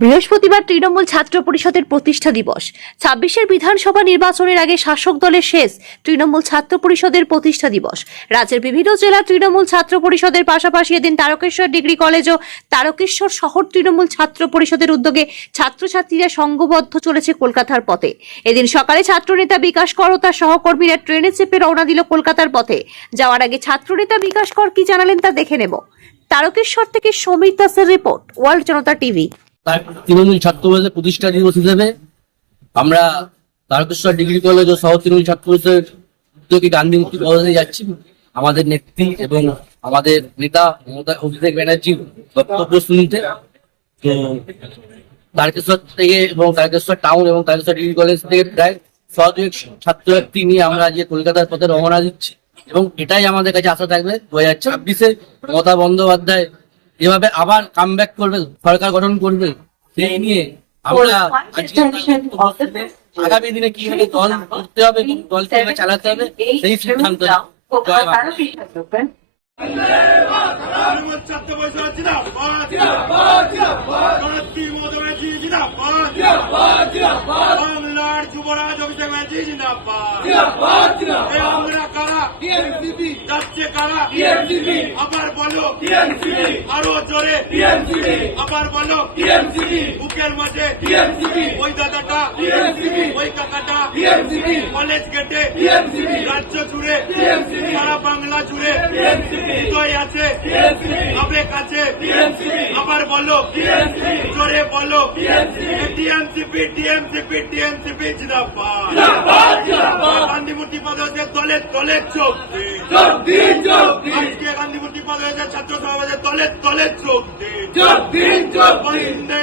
বৃহস্পতিবার তৃণমূল ছাত্র পরিষদের প্রতিষ্ঠা দিবস। ছাব্বিশের বিধানসভা নির্বাচনের আগে শাসক দলের শেষ তৃণমূল ছাত্র পরিষদের প্রতিষ্ঠা দিবস। রাজ্যের বিভিন্ন জেলার তৃণমূল ছাত্র পরিষদের পাশাপাশি এদিন তারকেশ্বর ডিগ্রি কলেজ ও তারকেশ্বর শহর তৃণমূল ছাত্র পরিষদের উদ্যোগে ছাত্রছাত্রীরা সংঘবদ্ধ চলেছে কলকাতার পথে। এদিন সকালে ছাত্রনেতা বিকাশ কর ও তার সহকর্মীরা ট্রেনে চেপে রওনা দিল কলকাতার পথে। যাওয়ার আগে ছাত্রনেতা বিকাশ কর কি জানালেন তা দেখে নেব। তারকেশ্বর থেকে সমীর দাসের রিপোর্ট, ওয়ার্ল্ড জনতা টিভি। তার তৃণমূল ছাত্র পরিষদের প্রতিষ্ঠা দিবস হিসেবে আমরা তারকেশ্বর ডিগ্রি কলেজ ও সহ তৃণমূল ছাত্র পরিষদের উদ্যোগে গান্ধী মুক্তি কলেজে যাচ্ছি। আমাদের নেত্রী এবং আমাদের নেতা মমতা অভিষেক ব্যানার্জির বক্তব্য শুনতে। তো তারকেশ্বর থেকে এবং তারকেশ্বর টাউন এবং তারকেশ্বর ডিগ্রি কলেজ থেকে প্রায় শতাধিক ছাত্রছাত্রী নিয়ে আমরা আজকে কলকাতার পথে রওনা দিচ্ছি। এবং এটাই আমাদের কাছে আশা থাকবে। দু হাজার ছাব্বিশে মমতা বন্দ্যোপাধ্যায় এভাবে আবার কাম ব্যাক করবে সরকার গঠন করবে সেই নিয়ে আমরা আগামী দিনে কীভাবে দল করতে হবে এবং দল চালাতে হবে সেই সিদ্ধান্ত বাংলার যুবরাজ অভিষেক ব্যানার্জি জিন্দাবাদ আমরা কারা যাচ্ছে কারা আবার বলো আরও জোরে আবার বলো বুকের মাঝে ওই দাদাটা ওই কাকাটা কলেজ গেটে রাজ্য জুড়ে সারা বাংলা জুড়ে হৃদয় আছে। আবেগ আছে। আবার বলো। জোরে বলো। টিএমসিপি টিএমসিপি টিএমসিপি জিন্দাবাদ। গান্ধী মূর্তি পদ চোখ দিন। আজকে গান্ধী মূর্তি পদ ছাত্র সমাবেশের দলের দলের চোখ দিন। বন্দে